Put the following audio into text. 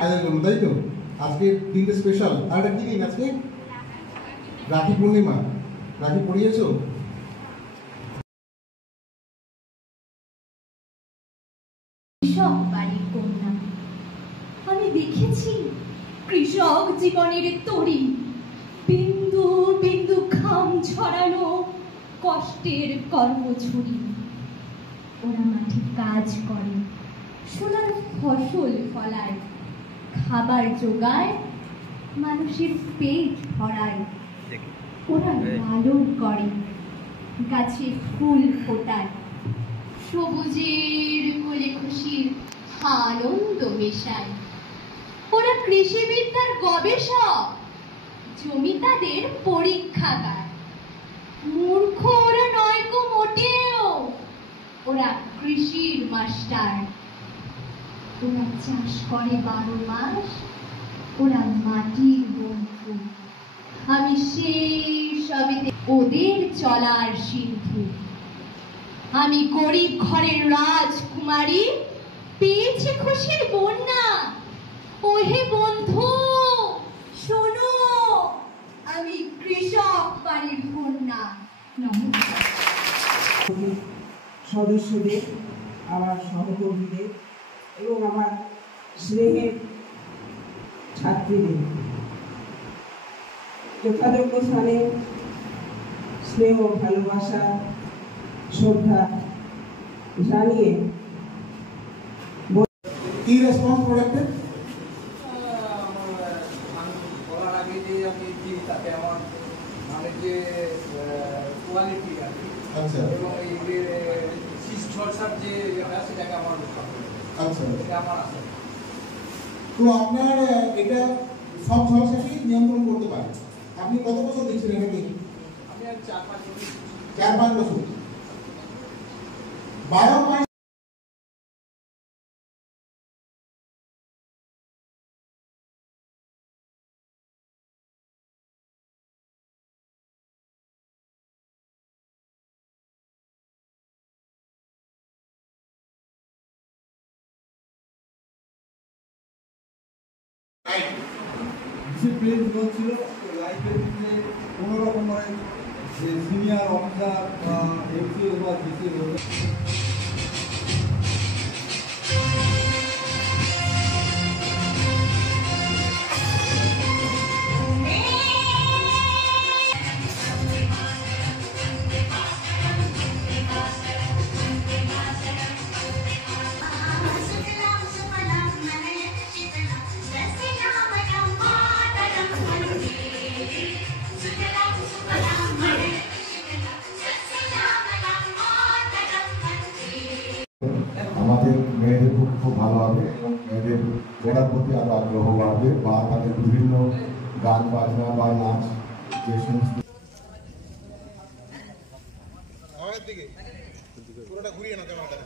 তাই তো আজকে দিনটা স্পেশাল। আর একটা কি দিন আজকে? রাখি পূর্ণিমা। রাখি পরিয়েছো? কৃষক বাড়ির কন্যা আমি দেখেছি কৃষক জীবনের তরি, বিন্দু বিন্দু ঘাম ছড়ানো কষ্টের কর্মঝুরি। ওরা মাঠে কাজ করে, সোনার ফসল ফলায়, খাবার জোগায়, মানুষের পেট ভরায়। ওরা লালন করে, গাছে ফুল ফোটায়, সবুজের কোলে খুশির আনন্দ মেশায়। ওরা কৃষিবিদ্যার গবেষক, জমি তাদের পরীক্ষাগার। মূর্খ ওরা নয় গো মোটেও, ওরা কৃষির মাস্টার। ওরা চাষ করে 12 মাস, ওরা মাটির বন্ধু। আমি সেই সবেতে ওদের চলার সিন্ধু। আমি গরিব ঘরের রাজকুমারী, পেয়েছি খুশির বন্যা। ওহে বন্ধু শোনো, আমি কৃষক বাড়ির কন্যা। নমস্কার সদস্যদের, আমার সহকর্মীদের এবং আমার স্নেহের ছাত্রীদের যথাযোগ্য স্থানে স্নেহ, ভালোবাসা, শ্রদ্ধা জানিয়ে কি রেসপন্স প্রোডাক্টের? বলার আগে যে আমি কি তাতে আমার মানে যে কোয়ালিটি আছে, আচ্ছা, এবং এই যে চর্চার যে সেটাকে আমার আচ্ছা এটা আমার আছে। তো আপনার এটা সব ঝলসাকে নিয়ন্ত্রণ করতে পারে। আপনি কত বছর দেখছেন এটাকে? আমি আর 4-5 বছর। 4-5 বছর 12 মাস। ডিসিপ্লিন ছিল লাইফের ক্ষেত্রে কোনো রকম মানে সিনিয়র অফিসার বা এমসিও বা ডিসিও আমাদের মেয়েদের খুব ভালো হবে এবং মেয়েদের পড়ার প্রতি আরো আগ্রহ বাড়বে বা তাদের বিভিন্ন গান বাজনা বা নাচ যে সমস্ত দিকে পুরোটা ঘুরিয়ে না ক্যামেরাটা।